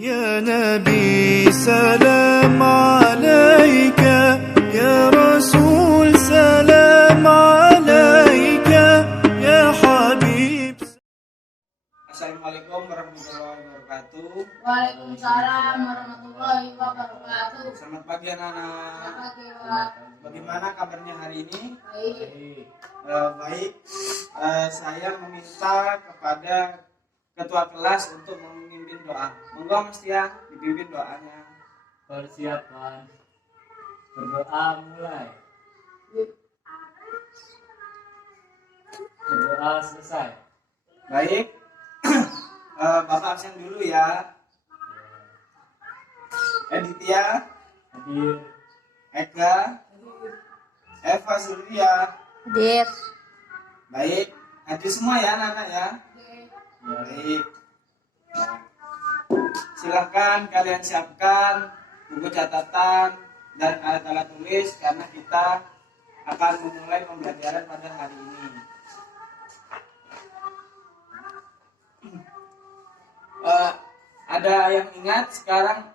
يا نبي سلام عليك يا رسول سلام عليك يا حبيب. Assalamualaikum warahmatullahi wabarakatuh. Waalaikumsalam warahmatullahi wabarakatuh. Selamat pagi anak-anak. Selamat pagi, Pak. Bagaimana kabarnya hari ini? Baik. Baik. Saya meminta kepada ketua kelas untuk memimpin doa. Monggo Mas Tia, dipimpin doanya. Persiapan berdoa mulai. Berdoa selesai. Baik. Bapak absen dulu ya. Editya, Hadir. Eka, Eva Sylvia. Hadir. Baik. Hadir semua ya anak-anak ya. Ya. Baik. Silahkan kalian siapkan buku catatan dan alat-alat tulis karena kita akan memulai pembelajaran pada hari ini. Ada yang ingat sekarang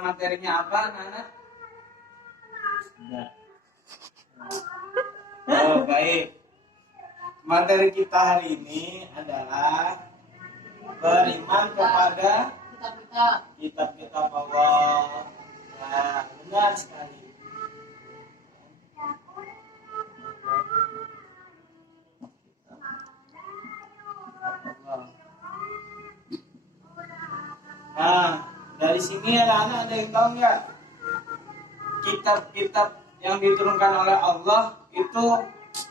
materinya apa, anak-anak? Sudah. Oh, baik. Materi kita hari ini adalah beriman kepada kitab-kitab Allah. Ya, benar sekali. Nah, dari sini anak-anak ada yang tahu nggak? Kitab-kitab yang diturunkan oleh Allah itu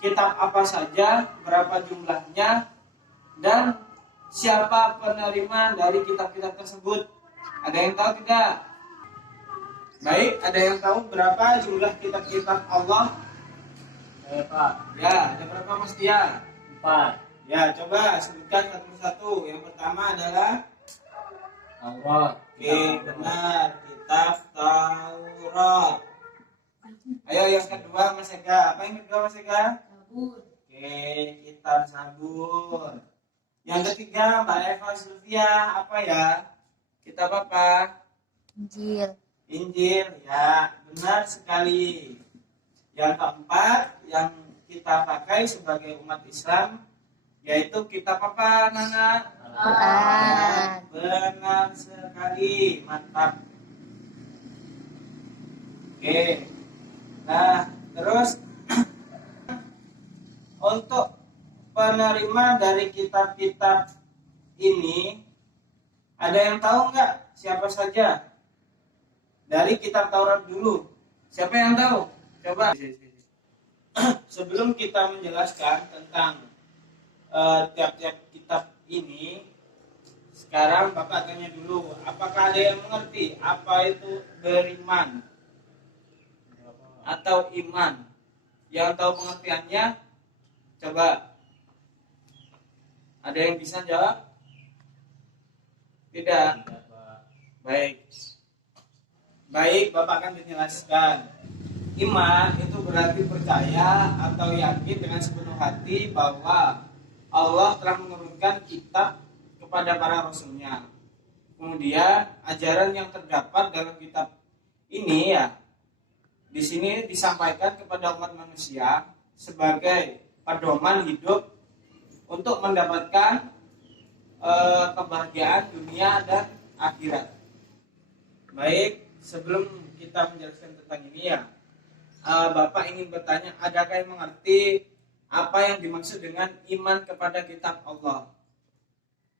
kitab apa saja, berapa jumlahnya, dan siapa penerima dari kitab-kitab tersebut? Ada yang tahu tidak? Baik, ada yang tahu berapa jumlah kitab-kitab Allah? Pak. Ya, ada berapa Mas Tia? 4. Ya, coba sebutkan satu-satu. Yang pertama adalah Taurat. oke, benar, kitab Taurat. Ayo yang kedua Mas Ega. Apa yang kedua Mas Ega? Sabur. Oke, kitab Sabur. Yang ketiga Mbak Eva Sylvia, apa ya? Kitab apa? Injil. Injil, ya, benar sekali. Yang keempat yang kita pakai sebagai umat Islam yaitu kitab apa, Nana? Al-Quran. Benar sekali, mantap. Oke, nah terus untuk penerima dari kitab-kitab ini ada yang tahu nggak siapa saja? Dari kitab Taurat dulu, siapa yang tahu? Coba. Sebelum kita menjelaskan tentang tiap-tiap kitab ini, sekarang Bapak tanya dulu, apakah ada yang mengerti apa itu beriman atau iman? Yang tahu pengertiannya, coba. Ada yang bisa jawab? Tidak. Tidak, Pak. Baik. Baik, Bapak akan menjelaskan. Iman itu berarti percaya atau yakin dengan sepenuh hati bahwa Allah telah menurunkan kitab kepada para rasulnya. Kemudian ajaran yang terdapat dalam kitab ini ya di sini disampaikan kepada umat manusia sebagai pedoman hidup untuk mendapatkan kebahagiaan dunia dan akhirat. Baik, sebelum kita menjelaskan tentang ini ya, Bapak ingin bertanya, adakah yang mengerti apa yang dimaksud dengan iman kepada kitab Allah?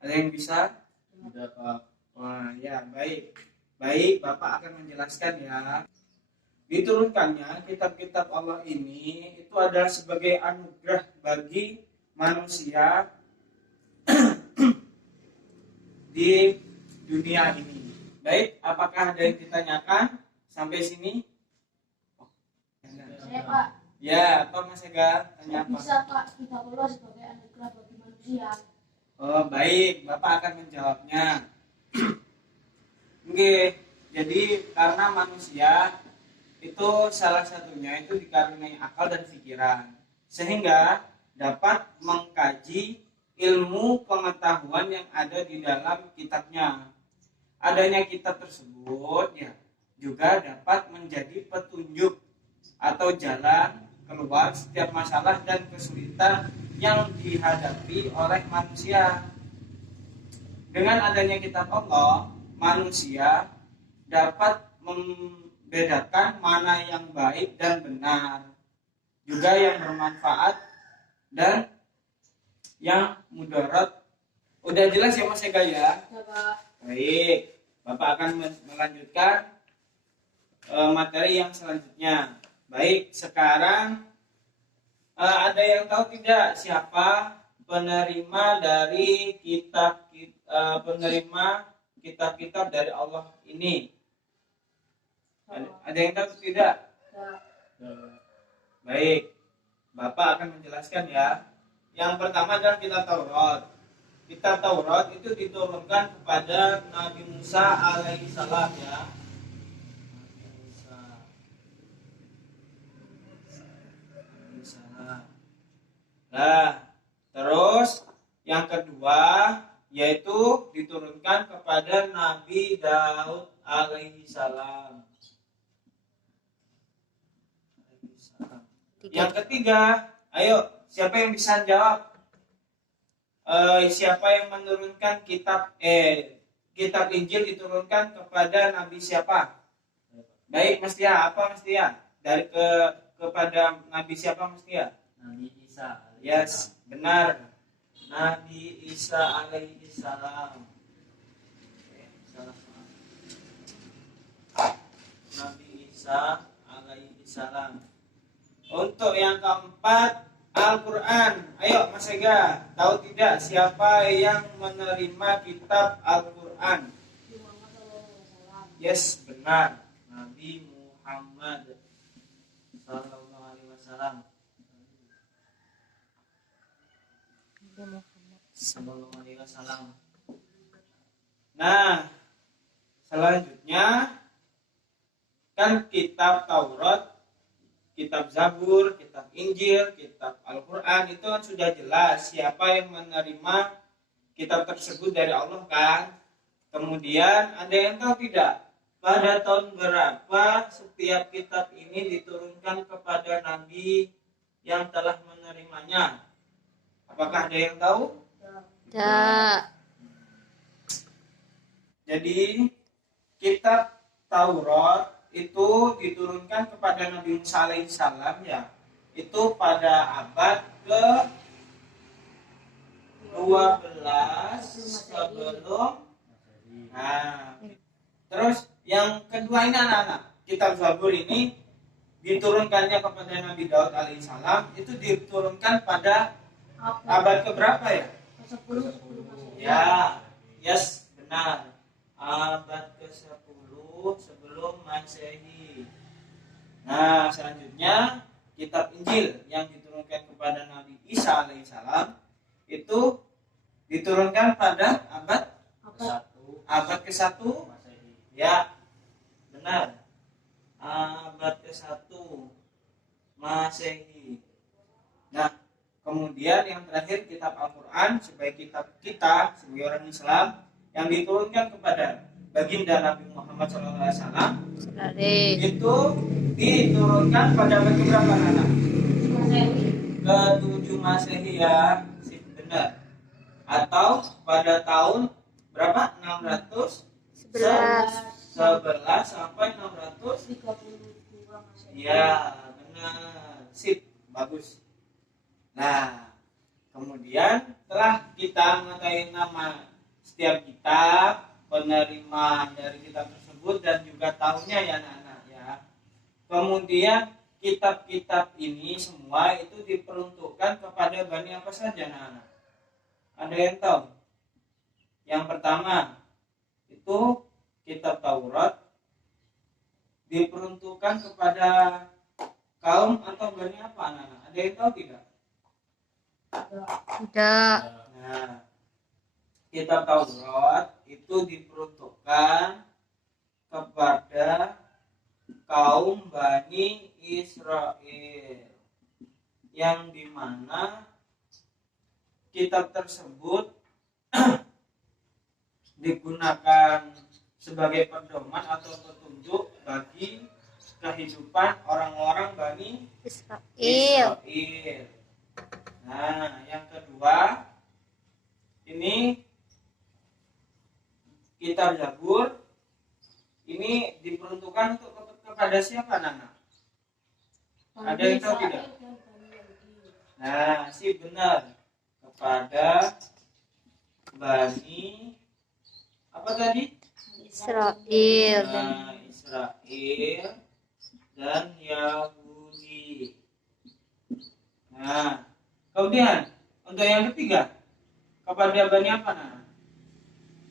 Ada yang bisa? Tidak, Pak. Wah, ya, baik. Baik, Bapak akan menjelaskan ya. Diturunkannya kitab-kitab Allah ini itu adalah sebagai anugerah bagi manusia di dunia ini. Baik, apakah ada yang ditanyakan sampai sini? Saya, Pak. Ya, apa Mas Ega? Tanya apa? Bisa, Pak, kitab Allah sebagai anugerah bagi manusia. Oh, baik, Bapak akan menjawabnya. Oke, jadi karena manusia itu salah satunya itu dikaruniai akal dan pikiran, sehingga dapat mengkaji ilmu pengetahuan yang ada di dalam kitabnya. adanya kitab tersebut ya juga dapat menjadi petunjuk atau jalan keluar setiap masalah dan kesulitan yang dihadapi oleh manusia. Dengan adanya kitab Allah, manusia dapat membedakan mana yang baik dan benar, juga yang bermanfaat dan yang mudarat. Udah jelas ya Mas Ega ya? Baik, Bapak akan melanjutkan materi yang selanjutnya. Baik, sekarang ada yang tahu tidak siapa penerima dari penerima kitab-kitab dari Allah ini? Ada yang tahu tidak? Baik, Bapak akan menjelaskan ya. Yang pertama adalah kitab Taurat. Kitab Taurat itu diturunkan kepada Nabi Musa alaihi salam ya. Nah, terus yang kedua yaitu diturunkan kepada Nabi Daud alaihi salam. Yang ketiga, ayo siapa yang bisa jawab? Siapa yang menurunkan kitab Injil diturunkan kepada Nabi siapa? Baik, Mas Tia, apa Mas Tia? Kepada Nabi siapa Mas Tia? Nabi Isa. Yes, benar. Nabi Isa alaihi salam. Nabi Isa alaihi salam. Untuk yang keempat, Al-Quran. Ayo Mas Ega, tahu tidak siapa yang menerima kitab Al-Quran? Yes, benar. Nabi Muhammad sallallahu alaihi wasallam. Sallallahu alaihi wasallam. Nah, selanjutnya kan kitab Taurat, kitab Zabur, kitab Injil, kitab Al-Quran itu kan sudah jelas siapa yang menerima kitab tersebut dari Allah kan. Kemudian ada yang tahu tidak pada tahun berapa setiap kitab ini diturunkan kepada Nabi yang telah menerimanya? Apakah ada yang tahu? Tidak. Jadi kitab Taurat itu diturunkan kepada Nabi Musa alaihissalam ya. Itu pada abad ke 12 sebelum. Nah, terus yang kedua ini anak-anak, kitab Zabur ini diturunkannya kepada Nabi Daud alaihissalam itu diturunkan pada abad keberapa ya? 10 Ya, yes, benar. Abad ke-10 sebelum Masehi. Nah, selanjutnya kitab Injil yang diturunkan kepada Nabi Isa alaihissalam itu diturunkan pada abad ke-1 Masehi. ya, benar. Abad ke-1 Masehi. Nah, kemudian yang terakhir kitab Al-Quran sebagai kitab kita sebagai orang Islam yang diturunkan kepada baginda Nabi Muhammad SAW itu diturunkan pada abad berapa anak? Ke-7 Masehi ya, sih benar. Atau pada tahun berapa? 611 sampai 632. Ya, benar. Sip, bagus. Nah, kemudian setelah kita mengetahui nama setiap kitab, penerima dari kitab tersebut dan juga tahunnya ya anak-anak ya. Kemudian kitab-kitab ini semua itu diperuntukkan kepada bani apa saja anak-anak? Ada yang tahu? Yang pertama itu kitab Taurat diperuntukkan kepada kaum atau bani apa anak-anak? Ada yang tahu tidak? Tidak. Nah, kitab Taurat itu diperuntukkan kepada kaum Bani Israel yang dimana kitab tersebut digunakan sebagai pedoman atau petunjuk bagi kehidupan orang-orang Bani Israel. Israel. Nah, yang kedua, ini kitab Zabur ini diperuntukkan untuk kepada siapa, Nana? Ada yang tahu tidak? Nah, sih benar, kepada Bani apa tadi? Israel dan Nah, Israel dan Yahudi. Nah, kemudian untuk yang ketiga, kepada Bani apa, Nana?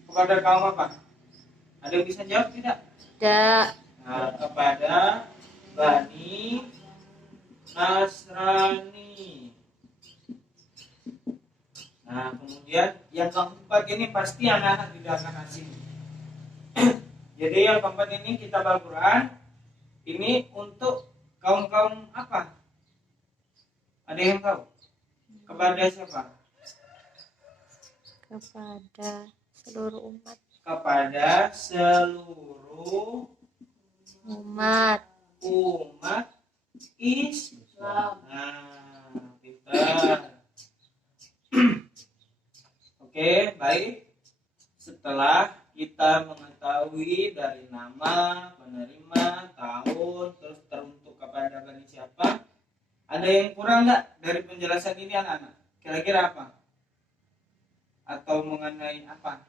Kepada kaum apa? Ada yang bisa jawab tidak? tidak. Nah, kepada Bani Nasrani. Nah, kemudian yang keempat ini pasti anak-anak tidak akan asing. Jadi yang keempat ini kitab Al-Quran ini untuk kaum-kaum apa? Ada yang tahu? Kepada siapa? Kepada seluruh umat. Kepada seluruh Umat Islam. Nah, pintar. Oke, baik. Setelah kita mengetahui dari nama, penerima, tahun, terus teruntuk kepada Bani siapa, ada yang kurang nggak dari penjelasan ini, anak-anak? Kira-kira apa? Atau mengenai apa?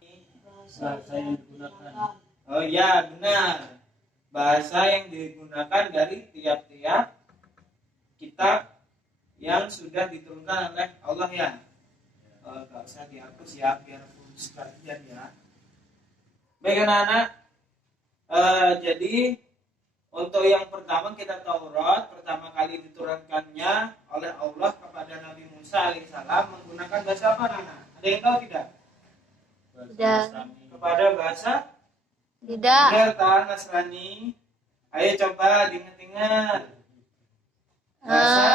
Bahasa yang digunakan. Oh ya, benar. Bahasa yang digunakan dari tiap-tiap kitab yang sudah diturunkan oleh Allah ya. Gak usah dihapus ya, biar full sekalian ya. Baik anak-anak, jadi untuk yang pertama kita Taurat pertama kali diturunkannya oleh Allah kepada Nabi Musa alaihissalam menggunakan bahasa apa, Nana? Ada yang tahu tidak? Tidak. Kepada bahasa Tidak. Nasrani. Ayo coba diingat-ingat. Bahasa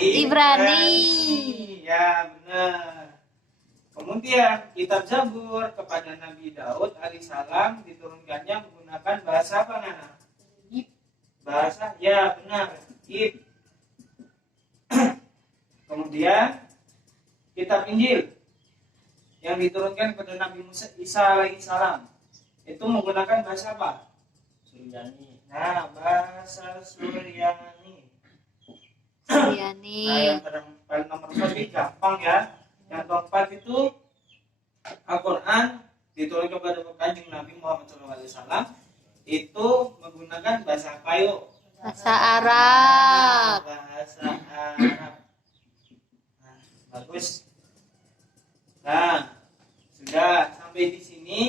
Ibrani. Ya benar. Kemudian kitab Zabur kepada Nabi Daud alaihissalam diturunkannya menggunakan bahasa apa, Nana? Bahasa ya benar. Kemudian kitab Injil yang diturunkan kepada Nabi Isa alaihissalam itu menggunakan bahasa apa? Suryani. Nah, bahasa Suryani. Suryani. Nah, yang paling nomor 1 gampang ya. Yang keempat itu Al-Quran diturunkan kepada Kanjeng Nabi Muhammad SAW itu menggunakan bahasa apa yuk? Bahasa Arab. Bahasa Arab. Nah, bagus. Nah, sudah sampai di sini.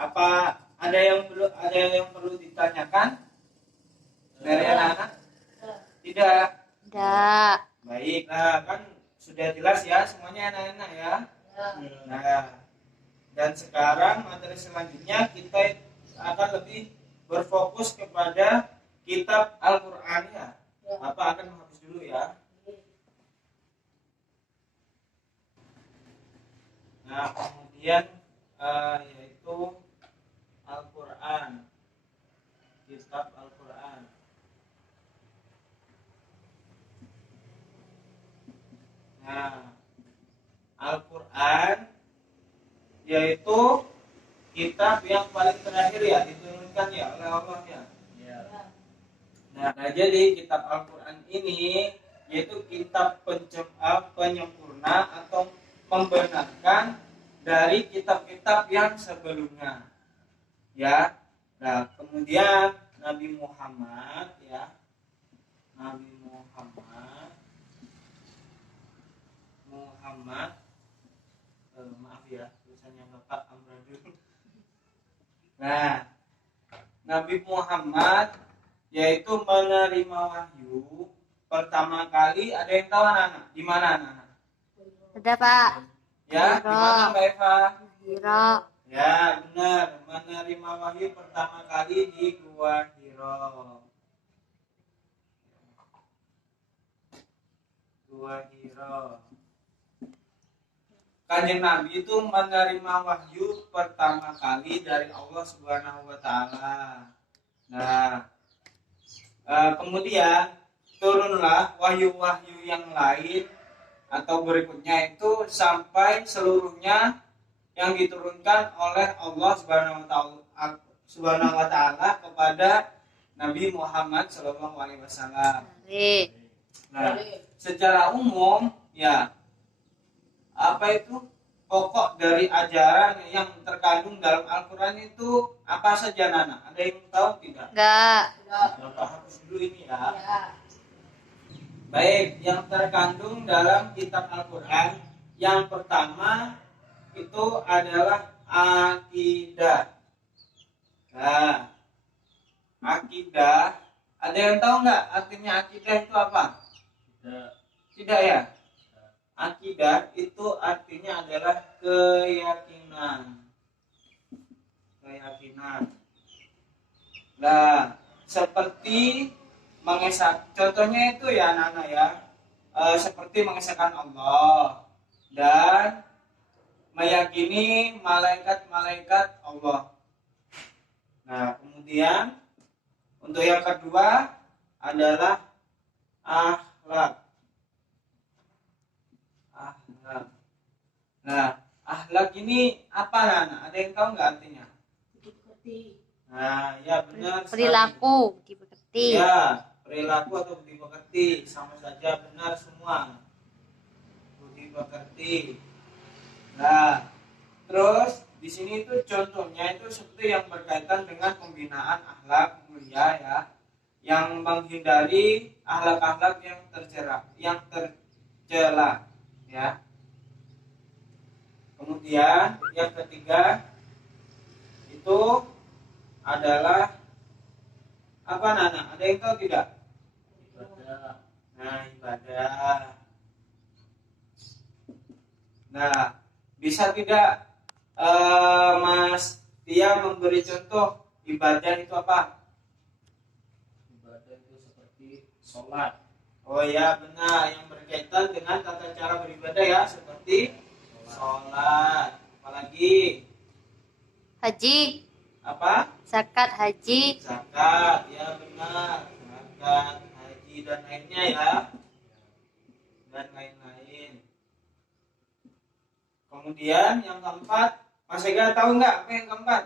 Apa ada yang perlu ditanyakan dari anak-anak? Tidak. Tidak. Baik, nah kan sudah jelas ya semuanya anak-anak ya. Nah, dan sekarang materi selanjutnya kita akan lebih berfokus kepada kitab Al-Quran ya. Bapak akan menghapus dulu ya. Nah, kemudian yaitu Al-Quran, kitab Al-Quran. Nah, Al-Quran yaitu kitab yang paling terakhir ya diturunkan ya oleh Allah ya. Nah, jadi kitab Al-Quran ini yaitu kitab penyempurna atau membenarkan dari kitab-kitab yang sebelumnya. Ya. Nah, kemudian Nabi Muhammad ya. Nabi Muhammad maaf ya, tulisannya Bapak amburadul. Nah, Nabi Muhammad yaitu menerima wahyu pertama kali, ada yang tahu anak-anak? Di mana anak-anak? Ada, Pak. Ya, di mana Mbak Eva? Hiro. Ya, benar. Menerima wahyu pertama kali di Gua Hiro. Gua Hiro. Kanjeng Nabi itu menerima wahyu pertama kali dari Allah Subhanahu wa taala. Nah, kemudian turunlah wahyu-wahyu yang lain atau berikutnya itu sampai seluruhnya yang diturunkan oleh Allah Subhanahu wa taala kepada Nabi Muhammad Shallallahu alaihi wasallam. Nah, secara umum ya, apa itu pokok dari ajaran yang terkandung dalam Al-Quran itu apa saja, Nana? Ada yang tahu tidak? Enggak. Bapak hapus dulu ini ya. Baik, yang terkandung dalam kitab Al-Quran yang pertama itu adalah akidah. Nah, akidah, ada yang tahu nggak artinya akidah itu apa? Tidak. Tidak ya? Akidah itu artinya adalah keyakinan. Keyakinan. Nah, seperti contohnya itu ya Nana ya, seperti mengesahkan Allah dan meyakini malaikat-malaikat Allah. Nah, kemudian untuk yang kedua adalah akhlak. Nah, akhlak ini apa, Nana? Ada yang tahu nggak artinya? Nah, ya benar. Perilaku dimengerti. Ya, perilaku atau budi pekerti sama saja, benar semua. Budi pekerti. Nah, terus di sini itu contohnya itu seperti yang berkaitan dengan pembinaan akhlak mulia ya, yang menghindari akhlak-akhlak yang tercela, ya. Kemudian yang ketiga itu adalah apa, Nana? Ada yang tahu tidak? Ibadah. Nah, ibadah. Nah, bisa tidak Mas Tia memberi contoh ibadah itu apa? Ibadah itu seperti sholat. Oh ya, benar, yang berkaitan dengan tata cara beribadah ya, seperti sholat. Apalagi Haji. apa? Zakat haji. Zakat, ya benar. Zakat, haji dan lainnya ya. Dan lain-lain. Kemudian yang keempat, Mas Ega tahu nggak apa yang keempat?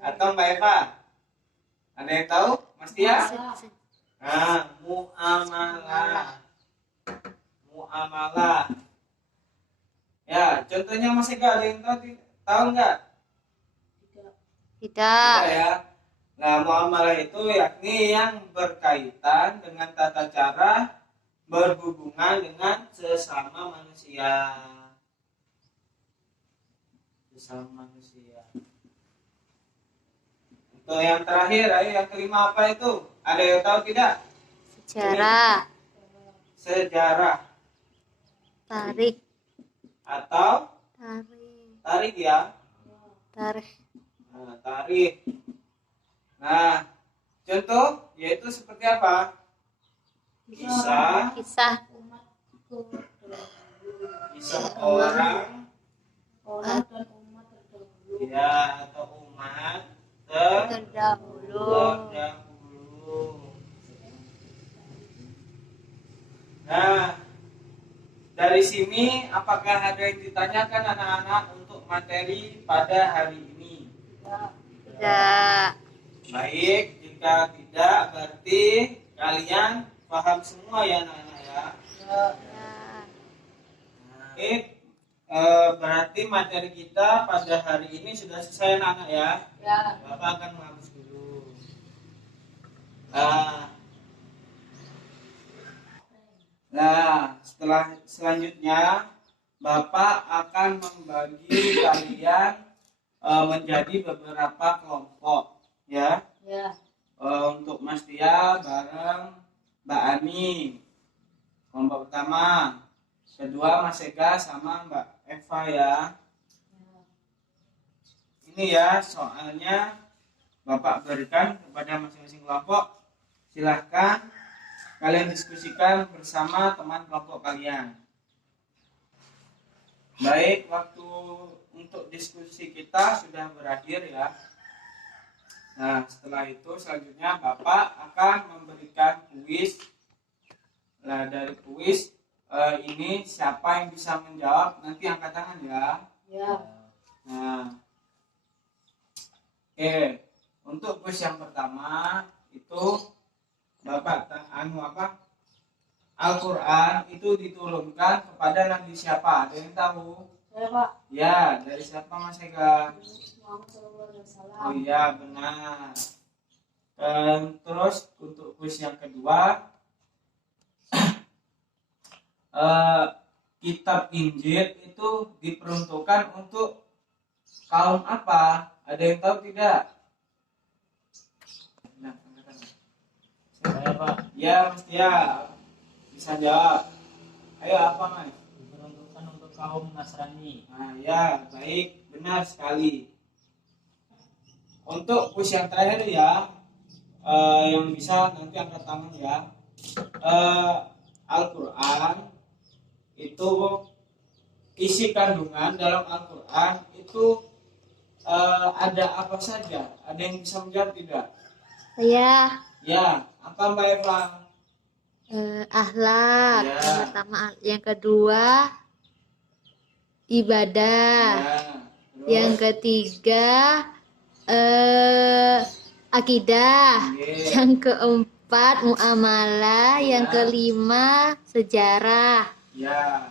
Atau Mbak Eva? Ada yang tahu? Mas Tia? Nah, muamalah. Muamalah. Ya, contohnya Mas Ega ada yang tahu nggak? Tidak. Ya. Nah, muamalah itu yakni yang berkaitan dengan tata cara berhubungan dengan sesama manusia. Sesama manusia. Untuk yang terakhir, ayo yang kelima apa itu? Ada yang tahu tidak? Sejarah. Sejarah Tarikh. atau tarik ya. Tarikh. Nah, tarik. Nah, contoh yaitu seperti apa? Kisah orang ya atau umat terdahulu. Nah, dari sini apakah ada yang ditanyakan anak-anak untuk materi pada hari ini? Tidak. Baik, jika tidak berarti kalian paham semua ya anak-anak ya. Baik, berarti materi kita pada hari ini sudah selesai anak-anak ya. Bapak akan menghapus dulu. Nah, selanjutnya Bapak akan membagi kalian menjadi beberapa kelompok ya. Untuk Mas Tia bareng Mbak Ani kelompok pertama, kedua Mas Ega sama Mbak Eva ya. Ini ya soalnya Bapak berikan kepada masing-masing kelompok. Silahkan kalian diskusikan bersama teman kelompok kalian. Baik, waktu untuk diskusi kita sudah berakhir ya. Nah, setelah itu selanjutnya Bapak akan memberikan kuis. Nah, dari kuis ini siapa yang bisa menjawab nanti angkat tangan ya. Ya. Nah, oke. Untuk kuis yang pertama itu Bapak Al-Quran itu diturunkan kepada Nabi siapa? Ada yang tahu? Saya Pak. Ya, dari siapa Mas Ega? Muhammad SAW. Oh iya, benar. Dan terus untuk kuis yang kedua, kitab Injil itu diperuntukkan untuk kaum apa? Ada yang tahu tidak? Nah, Saya Pak, ya, mesti ya. Bisa jawab. Ayo apa Mas? diperuntukkan untuk kaum Nasrani. Nah ya, baik, benar sekali. Untuk kuis yang terakhir ya, yang bisa nanti angkat tangan ya. Al-Quran itu isi kandungan dalam Al-Quran itu ada apa saja? Ada yang bisa menjawab tidak? Saya Ya, apa Mbak Eva? akhlak. Ya. Yang pertama, yang kedua ibadah. Ya, terus? Yang ketiga akidah. Oke. Yang keempat muamalah. Ya. Yang kelima sejarah. Ya,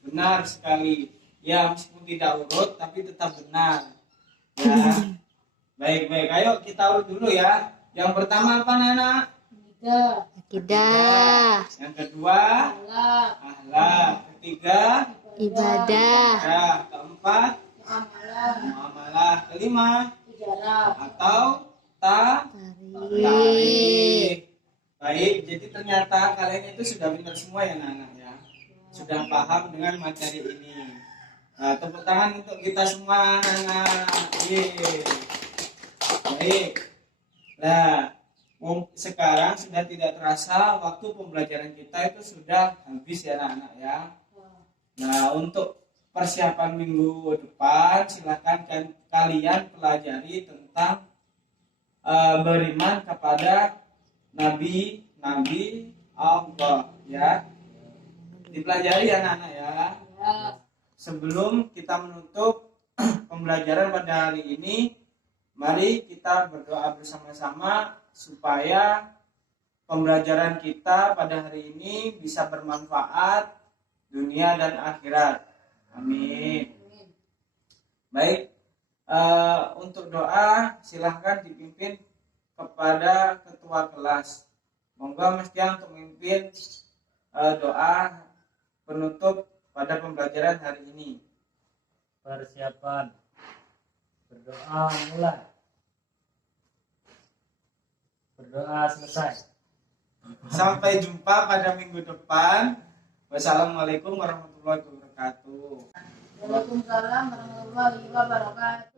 benar sekali. Ya, meskipun tidak urut, tapi tetap benar. Ya, baik-baik. Ayo kita urut dulu ya. Yang pertama apa, Nana? Akidah, Yang kedua, akhlak. Ketiga, ibadah, ya. Keempat, muamalah. Kelima, atau tarik. tarikh. Baik, jadi ternyata kalian itu sudah benar semua ya, Nana ya. Sudah paham dengan materi ini. Nah, tepuk tangan untuk kita semua, Nana. Yeay. Baik. Nah, sekarang sudah tidak terasa waktu pembelajaran kita itu sudah habis ya, anak-anak ya. Nah, untuk persiapan minggu depan silahkan kalian pelajari tentang beriman kepada nabi Allah ya. Dipelajari ya anak-anak ya. Sebelum kita menutup pembelajaran pada hari ini, mari kita berdoa bersama-sama supaya pembelajaran kita pada hari ini bisa bermanfaat dunia dan akhirat. Amin. Baik, untuk doa silahkan dipimpin kepada ketua kelas. Monggo Mas Tiang untuk memimpin doa penutup pada pembelajaran hari ini. Persiapan. Berdoa mulai. Berdoa selesai. Sampai jumpa pada minggu depan. Wassalamualaikum warahmatullahi wabarakatuh. Waalaikumsalam warahmatullahi wabarakatuh.